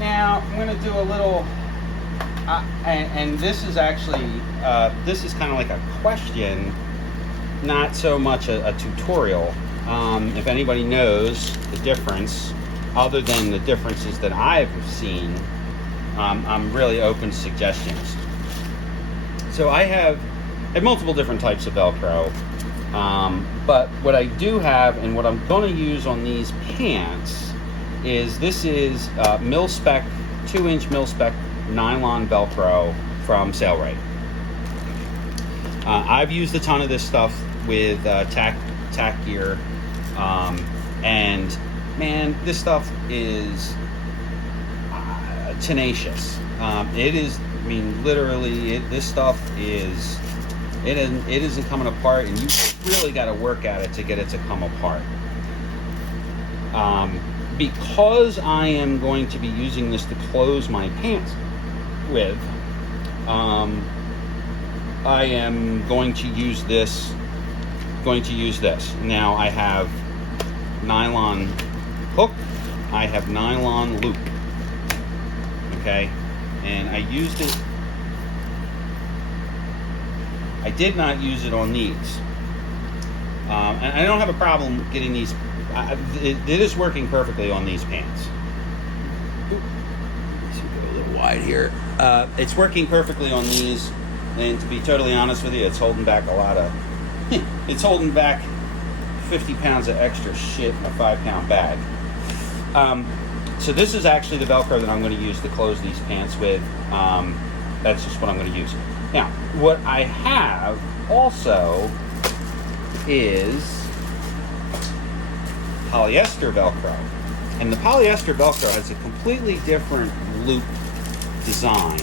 Now I'm going to do a little, and this is actually, this is kind of like a question, not so much a tutorial. If anybody knows the difference, other than the differences that I've seen, I'm really open to suggestions. So I have multiple different types of Velcro, but what I do have and what I'm going to use on these pants is this is mil-spec, 2-inch mil-spec nylon Velcro from Sailrite. I've used a ton of this stuff with tack gear, and man, this stuff is tenacious. It is, I mean, literally, this stuff is, it isn't coming apart, and you really got to work at it to get it to come apart. Because I am going to be using this to close my pants with, I am going to use this. Now I have nylon hook. I have nylon loop. Okay, and I used it. I did not use it on these, and I don't have a problem getting these. It is working perfectly on these pants. Let's go a little wide here. It's working perfectly on these, and to be totally honest with you, it's holding back a lot of. It's holding back 50 pounds of extra shit in a 5-pound bag. So this is actually the Velcro that I'm going to use to close these pants with. That's just what I'm going to use. Now, what I have also is polyester Velcro. And the polyester Velcro has a completely different loop design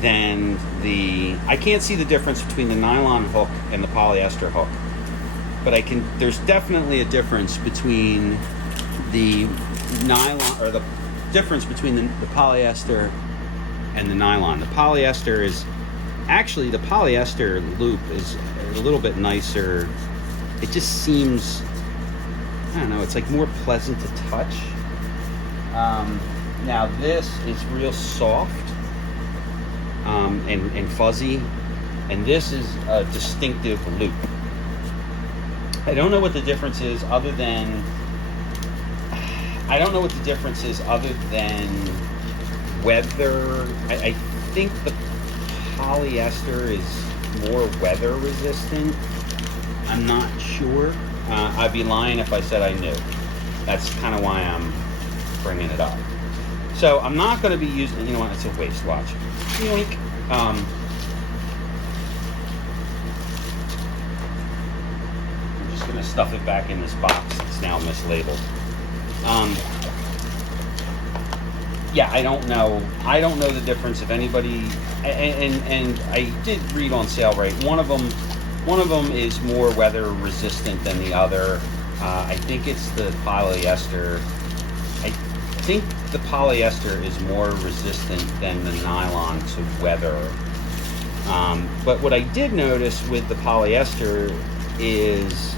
than the... I can't see the difference between the nylon hook and the polyester hook. But there's definitely a difference between the nylon, or the difference between the polyester and the nylon. The polyester is... Actually, the polyester loop is a little bit nicer. It just seems... I don't know, it's like more pleasant to touch. Now this is real soft and fuzzy, and this is a distinctive loop. I don't know what the difference is other than weather. I think the polyester is more weather resistant. I'm not sure. I'd be lying if I said I knew. That's kind of why I'm bringing it up. So I'm not going to be using, you know what, it's a waste, watch. Yoink. I'm just going to stuff it back in this box. It's now mislabeled. Yeah, I don't know the difference if anybody, and I did read on Sailrite, one of them is more weather resistant than the other. I think it's the polyester. I think the polyester is more resistant than the nylon to weather. But what I did notice with the polyester is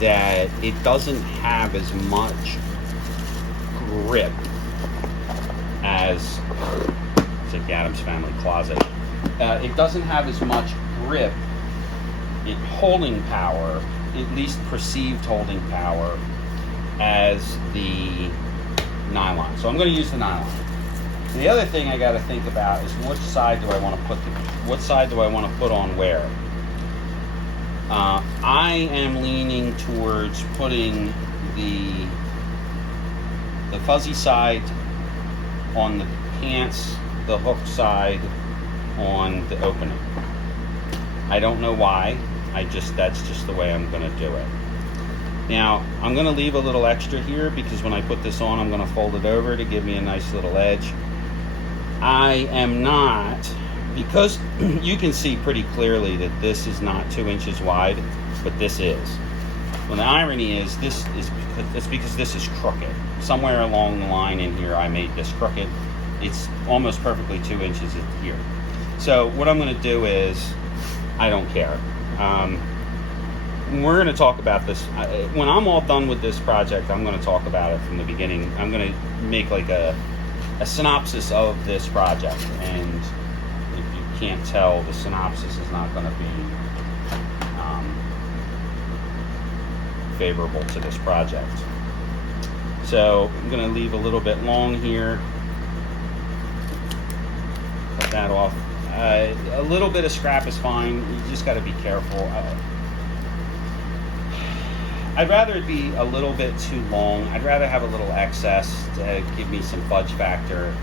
that it doesn't have as much grip as, it's like the Addams Family closet. It doesn't have as much grip in holding power, at least perceived holding power, as the nylon. So I'm going to use the nylon. The other thing I got to think about is which side do I want to put on where. I am leaning towards putting the fuzzy side on the pants, the hook side on the opening. I don't know why. That's just the way I'm going to do it. Now, I'm going to leave a little extra here because when I put this on, I'm going to fold it over to give me a nice little edge. I am not, because you can see pretty clearly that this is not 2 inches wide, but this is. Well, the irony is it's because this is crooked. Somewhere along the line in here, I made this crooked. It's almost perfectly 2 inches here. So what I'm going to do is, I don't care. We're going to talk about this. When I'm all done with this project, I'm going to talk about it from the beginning. I'm going to make like a a synopsis of this project, and if you can't tell, the synopsis is not going to be favorable to this project. So I'm going to leave a little bit long here. Cut that off. A little bit of scrap is fine. You just got to be careful. I'd rather it be a little bit too long. I'd rather have a little excess to give me some fudge factor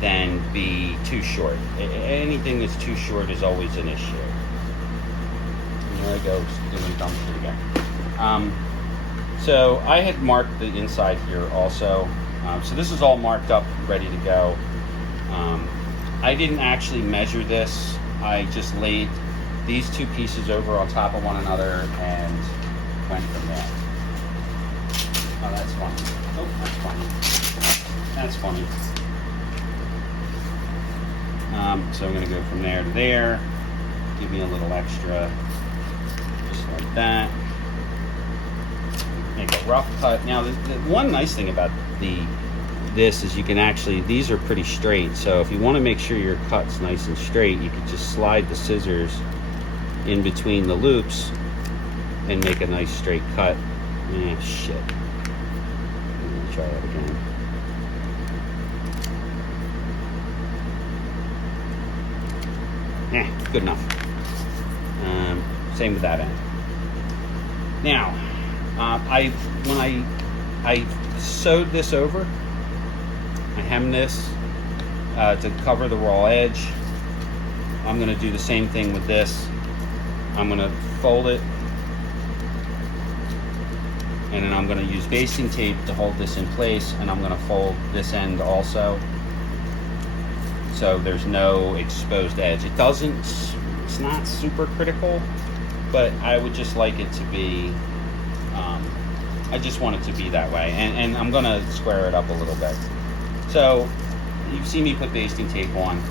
than be too short. Anything that's too short is always an issue. And there I go, doing dumb shit again. So I had marked the inside here also. So this is all marked up, ready to go. I didn't actually measure this. I just laid these two pieces over on top of one another and went from there. Oh, that's funny. Oh, that's funny. That's funny. So I'm going to go from there to there. Give me a little extra, just like that. Make a rough cut. Now, the one nice thing about this is you can actually, these are pretty straight. So if you want to make sure your cut's nice and straight, you can just slide the scissors in between the loops and make a nice straight cut. Shit. I'm gonna try that again. Good enough. Same with that end. Now, when I sewed this over, I hemmed this to cover the raw edge. I'm going to do the same thing with this. I'm going to fold it, and then I'm going to use basting tape to hold this in place, and I'm going to fold this end also, so there's no exposed edge. It's not super critical, but I would just like it to be, I just want it to be that way, and I'm going to square it up a little bit. So you've seen me put basting tape on,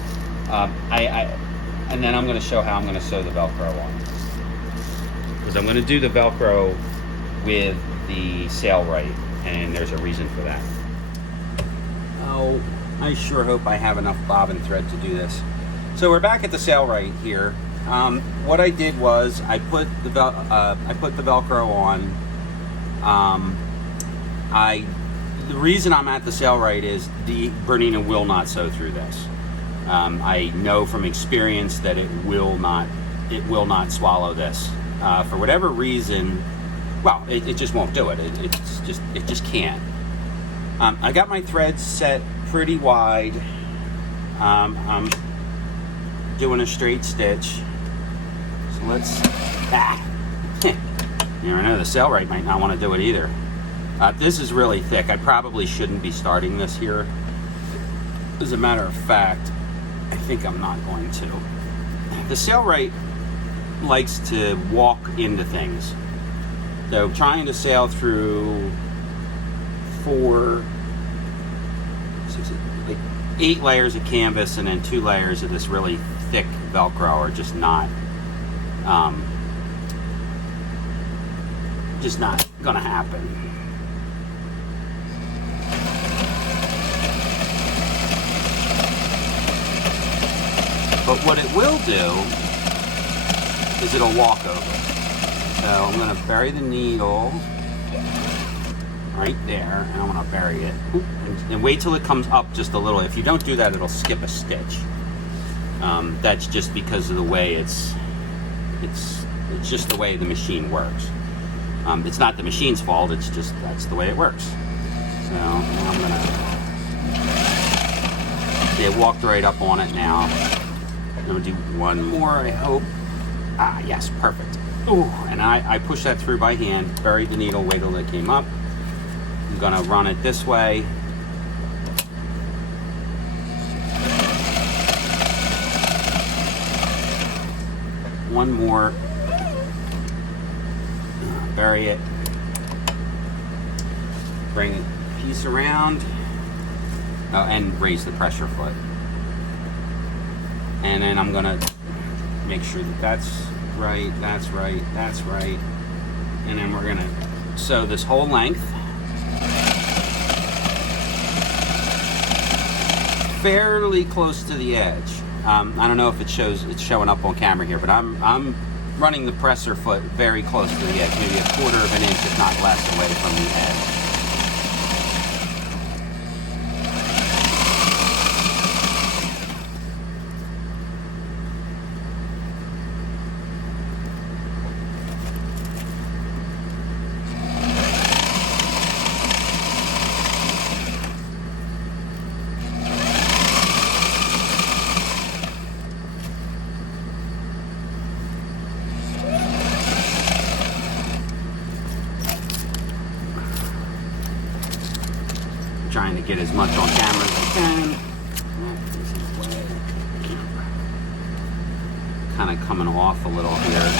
and then I'm going to show how I'm going to sew the Velcro on, because I'm going to do the Velcro with the sail right, and there's a reason for that. Oh, I sure hope I have enough bobbin thread to do this. So we're back at the sail right here. What I did was I put the Velcro on. The reason I'm at the sail right is the Bernina will not sew through this. I know from experience that it will not swallow this. For whatever reason, well, it just won't do it. It just can't. I got my threads set pretty wide. I'm doing a straight stitch. So let's, you never know, the sail right might not want to do it either. This is really thick. I probably shouldn't be starting this here. As a matter of fact, I think I'm not going to. The sailrite likes to walk into things. So trying to sail through 8 layers of canvas and then 2 layers of this really thick Velcro are just not gonna happen. But what it will do is it'll walk over. So I'm going to bury the needle right there, and I'm going to bury it. And wait till it comes up just a little. If you don't do that, it'll skip a stitch. That's just because of the way it's just the way the machine works. It's not the machine's fault, it's just that's the way it works. So now I'm going to, see, it walked right up on it now. I'm going to do one more, I hope. Yes, perfect. Ooh, and I pushed that through by hand, buried the needle, wait till it came up. I'm going to run it this way. One more. Bury it. Bring the piece around. Oh, and raise the pressure foot. And then I'm going to make sure that that's right, that's right, that's right. And then we're going to sew this whole length. fairly close to the edge. I don't know if it's showing up on camera here, but I'm running the presser foot very close to the edge, maybe 1/4 of an inch, if not less, away from the edge. Trying to get as much on camera as I can. Kind of coming off a little here.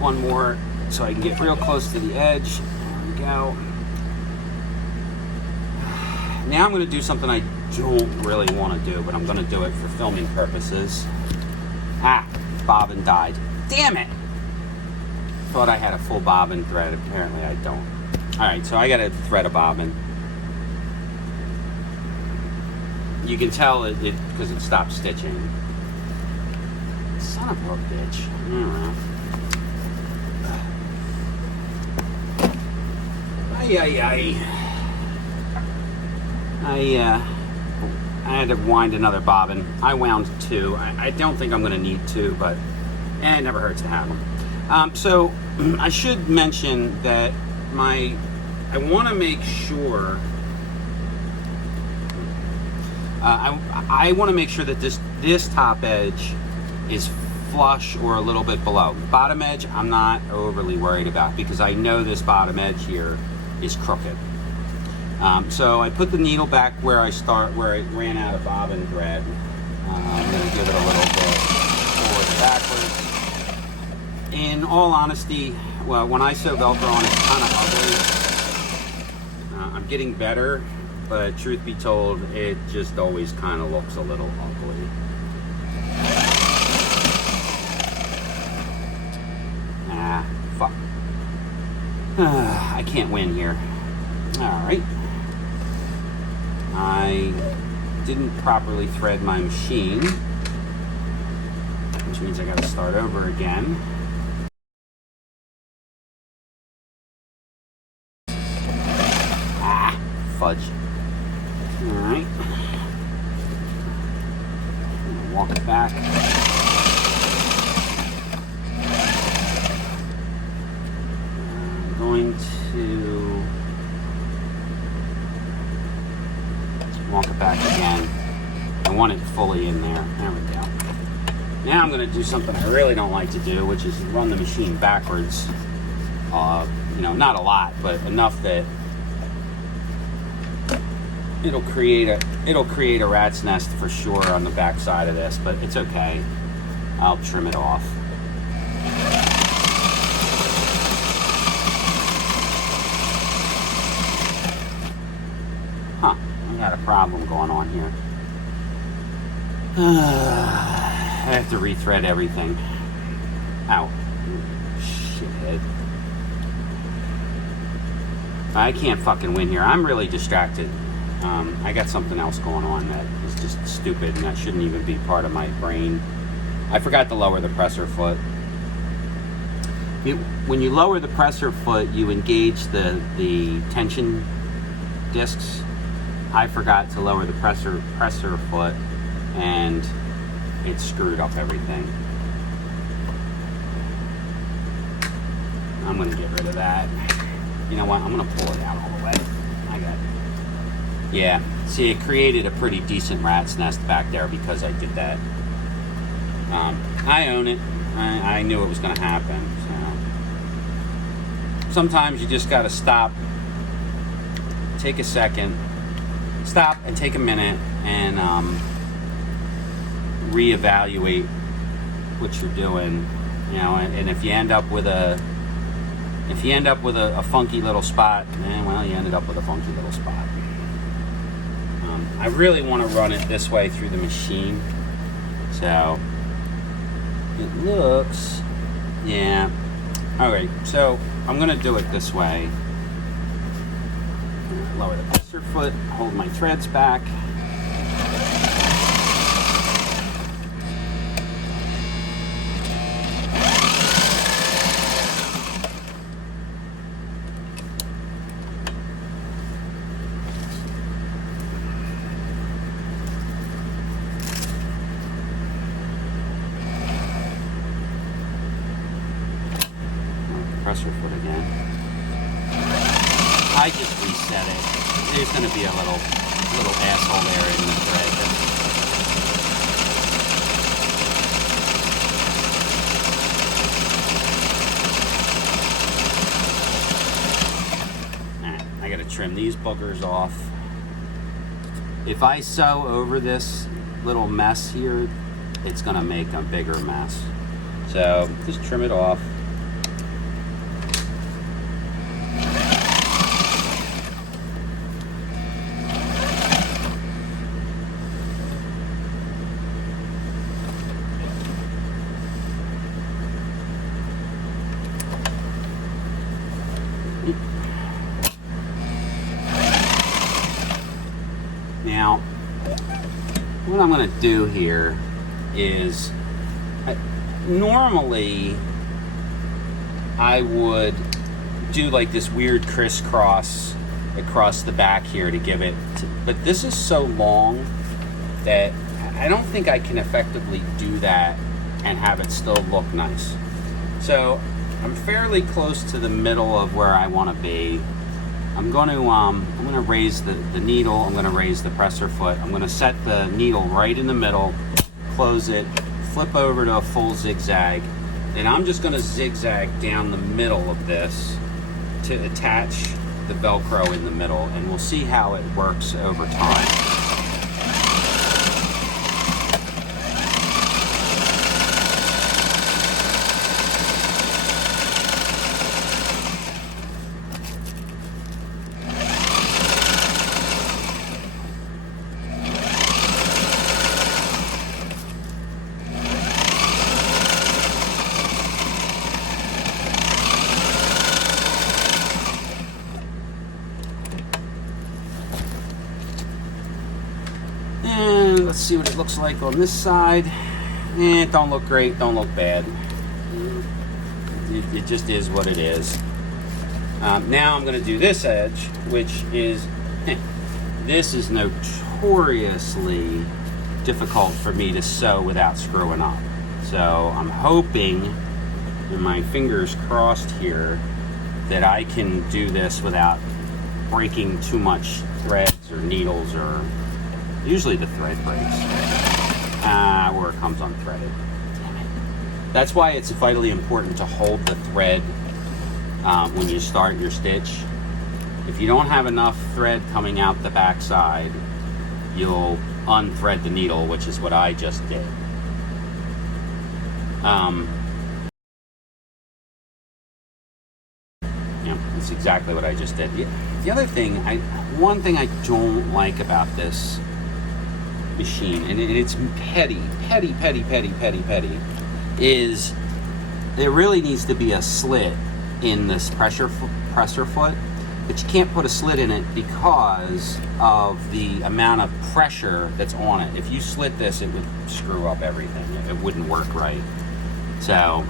One more so I can get real close to the edge. There we go. Now I'm going to do something I don't really want to do, but I'm going to do it for filming purposes. Ah, bobbin died. Damn it! Thought I had a full bobbin thread. Apparently I don't. Alright, so I gotta thread a bobbin. You can tell it because it stopped stitching. Son of a bitch. I don't know. I had to wind another bobbin. I wound 2. I don't think I'm gonna need 2, but it never hurts to have them. So I should mention that I want to make sure I want to make sure that this top edge is flush or a little bit below. Bottom edge I'm not overly worried about because I know this bottom edge here is crooked. So I put the needle back where I ran out of bobbin thread. I'm going to give it a little bit forward and backwards. In all honesty, well, when I sew Velcro on, it's kind of ugly. I'm getting better, but truth be told, it just always kind of looks a little ugly. Ah, fuck. I can't win here. Alright. I didn't properly thread my machine, which means I gotta start over again. Fudge. Alright. Walk it back. I'm going to walk it back again. I want it fully in there. There we go. Now I'm going to do something I really don't like to do, which is run the machine backwards. You know, not a lot, but enough that it'll create a rat's nest for sure on the back side of this, but it's okay. I'll trim it off. Huh, I got a problem going on here. I have to rethread everything. Ow. Shithead. I can't fucking win here. I'm really distracted. I got something else going on that is just stupid and that shouldn't even be part of my brain. I forgot to lower the presser foot. When you lower the presser foot, you engage the tension discs. I forgot to lower the presser foot and it screwed up everything. I'm going to get rid of that. You know what? I'm going to pull it out all the way. I got it. Yeah, see, it created a pretty decent rat's nest back there because I did that. I own it. I knew it was going to happen. So. Sometimes you just got to stop, take a second, stop and take a minute and reevaluate what you're doing. You know, and if you end up with a funky little spot, well, you ended up with a funky little spot. I really want to run it this way through the machine. So, it looks, yeah. Alright, so I'm going to do it this way. lower the presser foot, hold my threads back. Presser foot again. I just reset it. There's going to be a little asshole there in the thread. I got to trim these boogers off. If I sew over this little mess here, it's going to make a bigger mess. So just trim it off. Now, what I'm going to do here is, normally I would do like this weird crisscross across the back here to give it, but this is so long that I don't think I can effectively do that and have it still look nice. So I'm fairly close to the middle of where I want to be. I'm going to raise the needle. I'm going to raise the presser foot. I'm going to set the needle right in the middle, close it, flip over to a full zigzag. Then I'm just going to zigzag down the middle of this to attach the Velcro in the middle, and we'll see how it works over time. And let's see what it looks like on this side. It don't look great, don't look bad. It just is what it is. Now I'm going to do this edge, which is, this is notoriously difficult for me to sew without screwing up. So I'm hoping, and my fingers crossed here, that I can do this without breaking too much threads or needles, or usually the thread breaks, or it comes unthreaded. Damn it. That's why it's vitally important to hold the thread when you start your stitch. If you don't have enough thread coming out the back side, you'll unthread the needle, which is what I just did. Yeah, that's exactly what I just did. The other thing, one thing I don't like about this machine, and it's petty, is there really needs to be a slit in this presser foot, but you can't put a slit in it because of the amount of pressure that's on it. If you slit this, it would screw up everything. It wouldn't work right. So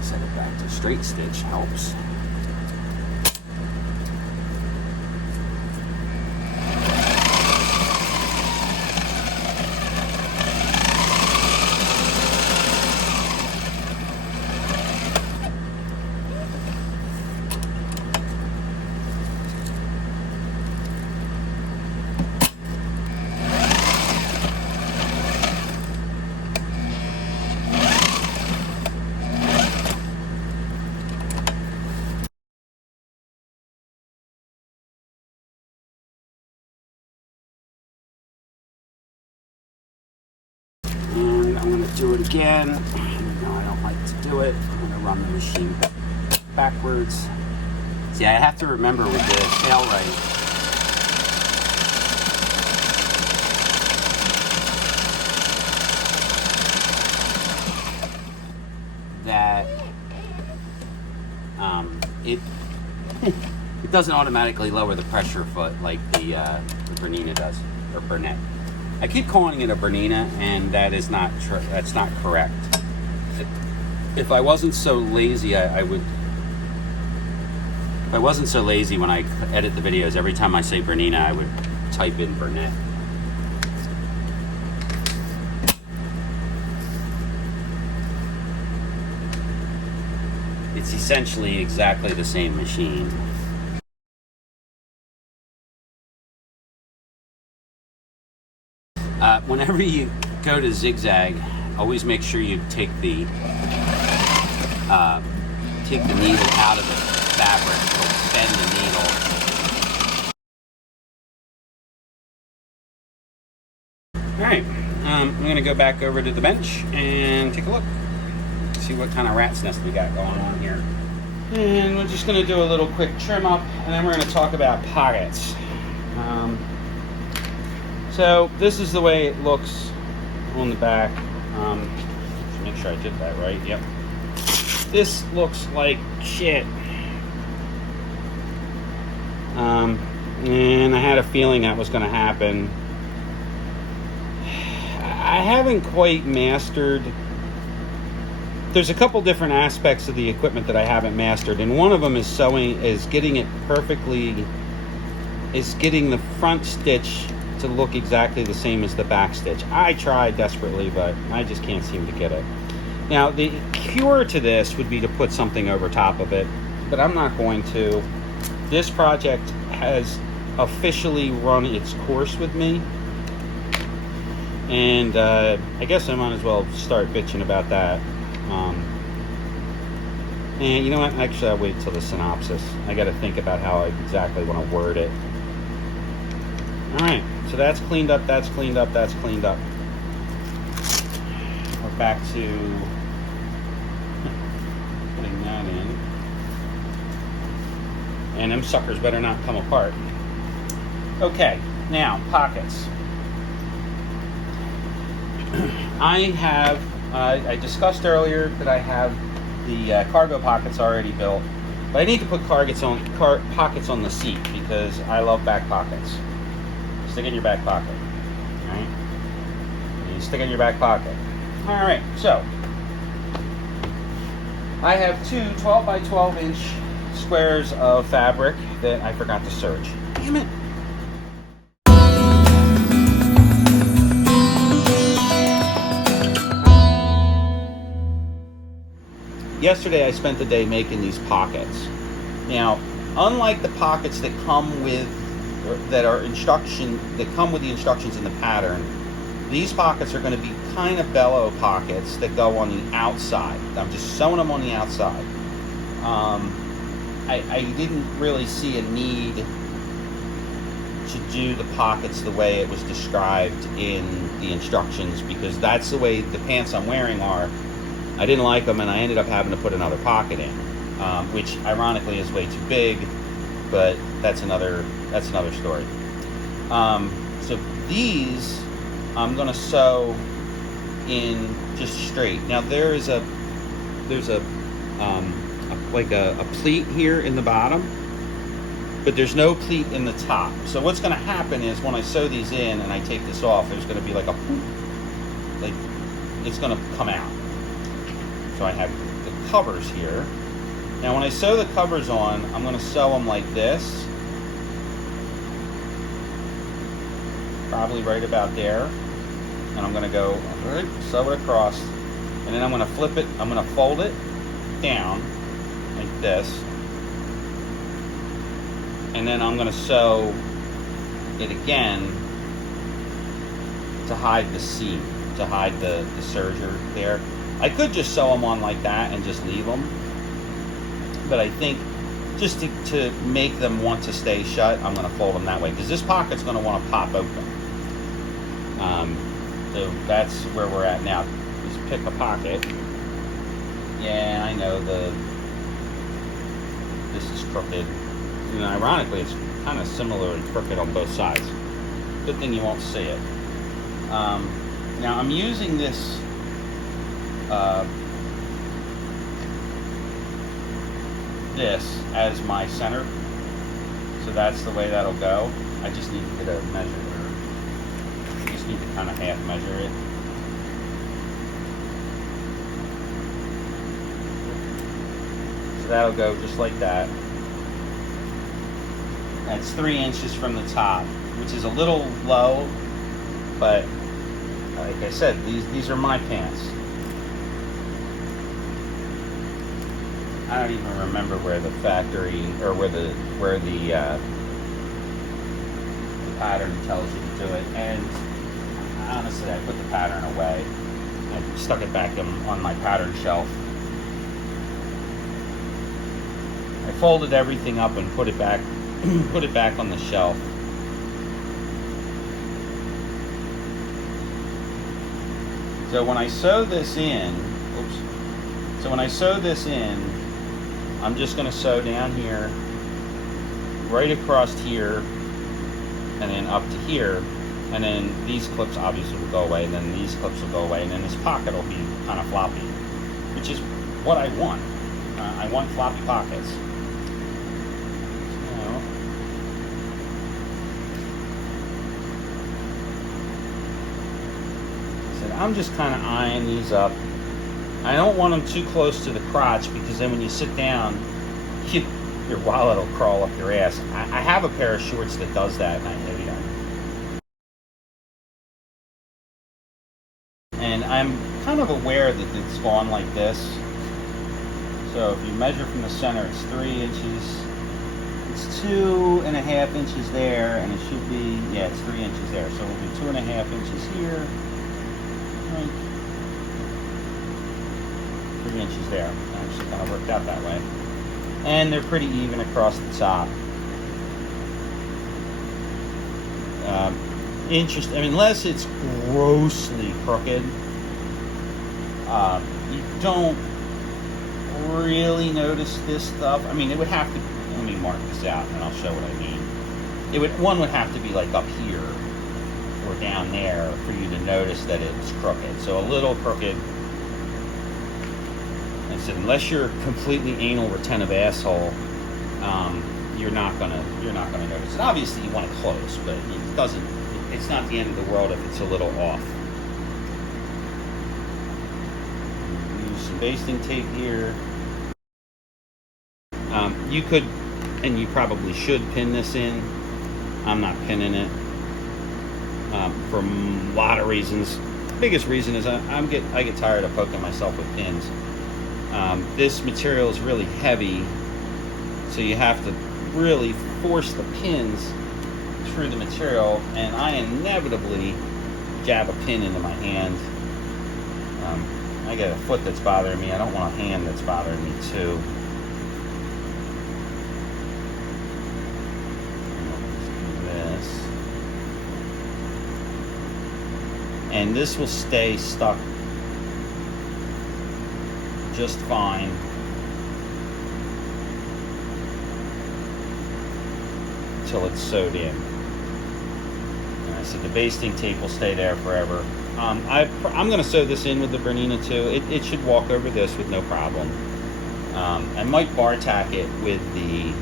set it back to straight stitch helps. And I'm going to do it again. No, I don't like to do it. I'm going to run the machine backwards. See, I have to remember with the Sailrite, that It doesn't automatically lower the pressure foot like the Bernina does, or Bernette. I keep calling it a Bernina, and that is not true. That's not correct. If I wasn't so lazy, I would. If I wasn't so lazy when I edit the videos, every time I say Bernina, I would type in Bernette. It's essentially exactly the same machine. Whenever you go to zigzag, always make sure you take the needle out of the fabric. It'll bend the needle. All right, I'm going to go back over to the bench and take a look. See what kind of rat's nest we got going on here. And we're just going to do a little quick trim up, and then we're going to talk about pockets. So this is the way it looks on the back. Let's make sure I did that right. Yep. This looks like shit. And I had a feeling that was going to happen. I haven't quite mastered. There's a couple different aspects of the equipment that I haven't mastered, and one of them is sewing, is getting it perfectly, is getting the front stitch to look exactly the same as the back stitch. I tried desperately, but I just can't seem to get it. Now, the cure to this would be to put something over top of it, but I'm not going to. This project has officially run its course with me, and I guess I might as well start bitching about that. And you know what? Actually, I'll wait till the synopsis. I got to think about how I exactly want to word it. Alright, so that's cleaned up, that's cleaned up, that's cleaned up. We're back to putting that in. And them suckers better not come apart. Okay, now, pockets. I discussed earlier that I have the cargo pockets already built, but I need to put pockets on the seat because I love back pockets. Stick it in your back pocket. Alright? You stick it in your back pocket. Alright, so I have two 12 by 12 inch squares of fabric that I forgot to serge. Damn it! Yesterday I spent the day making these pockets. Now, unlike the pockets that come with that come with the instructions in the pattern, these pockets are going to be kind of bellow pockets that go on the outside. I'm just sewing them on the outside. I didn't really see a need to do the pockets the way it was described in the instructions, because that's the way the pants I'm wearing are. I didn't like them, and I ended up having to put another pocket in, which ironically is way too big, but that's another story. So these I'm going to sew in just straight. Now there's a pleat here in the bottom, but there's no pleat in the top. So what's going to happen is when I sew these in and I take this off, there's going to be like it's going to come out. So I have the covers here. Now when I sew the covers on, I'm going to sew them like this. Probably right about there. And I'm going to go sew it across. And then I'm going to flip it. I'm going to fold it down like this. And then I'm going to sew it again to hide the seam, to hide the serger there. I could just sew them on like that and just leave them, but I think just to make them want to stay shut, I'm going to fold them that way, because this pocket's going to want to pop open. So that's where we're at now. Just pick a pocket. Yeah, I know this is crooked. And ironically, it's kind of similarly crooked on both sides. Good thing you won't see it. Now I'm using this this as my center So that's the way that'll go. I just need to get a measure. I just need to kind of half measure it. So that'll go just like that. That's 3 inches from the top, which is a little low, but like I said, these are my pants. I don't even remember where the factory or where the pattern tells you to do it. And honestly, I put the pattern away. I stuck it back on my pattern shelf. I folded everything up and put it back on the shelf. So when I sew this in, I'm just going to sew down here, right across here, and then up to here, and then these clips obviously will go away, and then these clips will go away, and then this pocket will be kind of floppy, which is what I want. I want floppy pockets. So I'm just kind of eyeing these up. I don't want them too close to the crotch, because then when you sit down, your wallet will crawl up your ass. I have a pair of shorts that does that, and I'm kind of aware that it's gone like this. So if you measure from the center, it's 3 inches. It's 2.5 inches there, and it should be, yeah, it's 3 inches there. So we'll do 2.5 inches here. Right. 3 inches there. Actually kind of worked out that way. And they're pretty even across the top. Interesting. I mean, unless it's grossly crooked, you don't really notice this stuff. I mean, it would have to. Let me mark this out, and I'll show what I mean. One would have to be like up here or down there for you to notice that it's crooked. So a little crooked. I said, unless you're a completely anal retentive asshole, you're not gonna notice it. Obviously, you want it close, but it doesn't. It's not the end of the world if it's a little off. Use some basting tape here. You could, and you probably should, pin this in. I'm not pinning it for a lot of reasons. The biggest reason is I get tired of poking myself with pins. This material is really heavy, so you have to really force the pins through the material, and I inevitably jab a pin into my hand. I get a foot that's bothering me. I don't want a hand that's bothering me too. This. And this will stay stuck just fine. Until it's sewed in. And I said the basting tape will stay there forever. I'm going to sew this in with the Bernina too. It should walk over this with no problem. I might bar tack it with the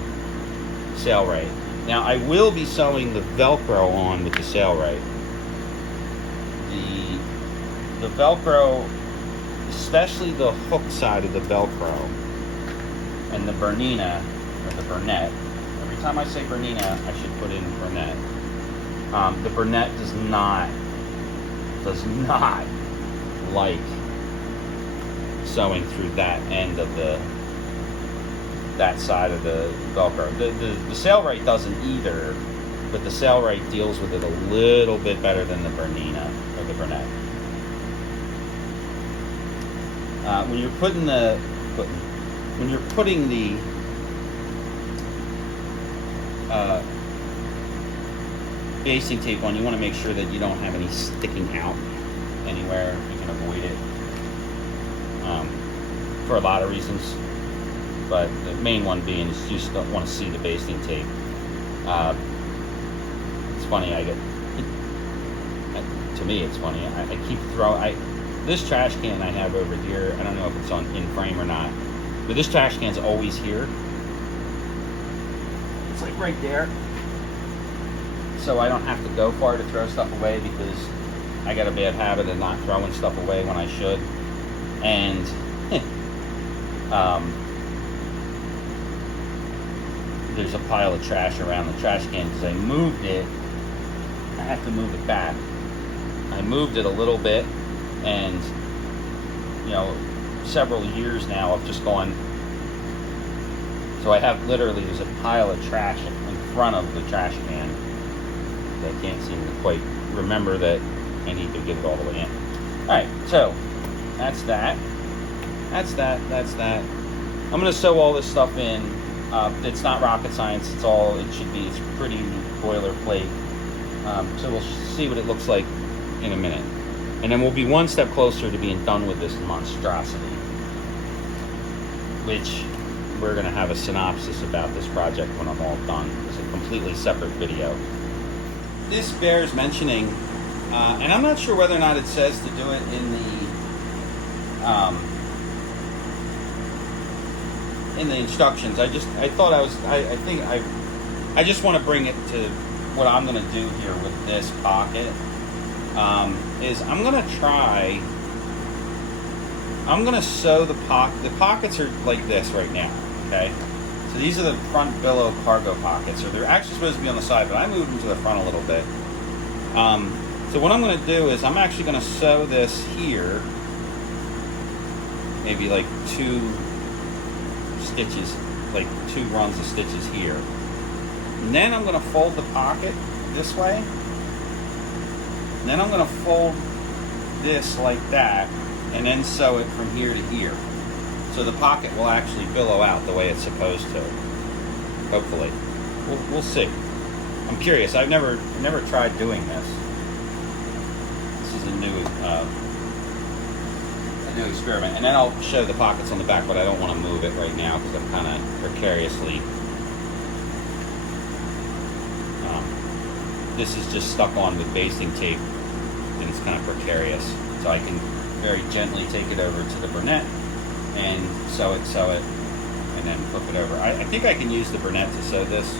Sailrite. Now I will be sewing the Velcro on with the Sailrite. The Velcro, especially the hook side of the Velcro, and the Bernina or the Burnette. Every time I say Bernina, I should put in Burnette. The Burnette does not like sewing through that end of that side of the Velcro. The Sailrite doesn't either, but the Sailrite deals with it a little bit better than the Bernina or the Burnette. When you're putting the basting tape on, you want to make sure that you don't have any sticking out anywhere. You can avoid it for a lot of reasons, but the main one being is you just don't want to see the basting tape. It's funny, to me it's funny, I keep throwing, this trash can I have over here, I don't know if it's in frame or not, but this trash can's always here. It's like right there. So I don't have to go far to throw stuff away, because I got a bad habit of not throwing stuff away when I should. And there's a pile of trash around the trash can because I moved it. I have to move it back. I moved it a little bit, and you know, several years now I've just gone. So I have literally, there's a pile of trash in front of the trash can. I can't seem to quite remember that I need to get it all the way in. Alright, so that's that. That's that. I'm going to sew all this stuff in. It's not rocket science. It's pretty boilerplate. So we'll see what it looks like in a minute. And then we'll be one step closer to being done with this monstrosity, which we're going to have a synopsis about this project when I'm all done. It's a completely separate video. This bears mentioning, and I'm not sure whether or not it says to do it in the instructions. I just want to bring it to what I'm going to do here with this pocket. Is I'm going to sew the pocket. The pockets are like this right now, okay? So these are the front billow cargo pockets. So they're actually supposed to be on the side, but I moved them to the front a little bit. So what I'm going to do is I'm actually going to sew this here, maybe like 2 stitches, like 2 runs of stitches here. And then I'm going to fold the pocket this way. And then I'm going to fold this like that, and then sew it from here to here. So the pocket will actually billow out the way it's supposed to. Hopefully. We'll see. I'm curious. I've never tried doing this. This is a new experiment. And then I'll show the pockets on the back, but I don't want to move it right now because I'm kind of precariously. This is just stuck on with basting tape, and it's kind of precarious. So I can very gently take it over to the Burnette and sew it, and then flip it over. I think I can use the Burnette to sew this.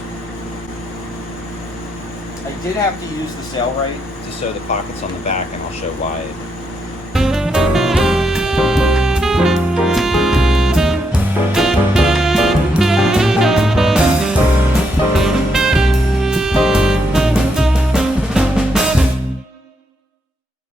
I did have to use the Sailrite to sew the pockets on the back, and I'll show why.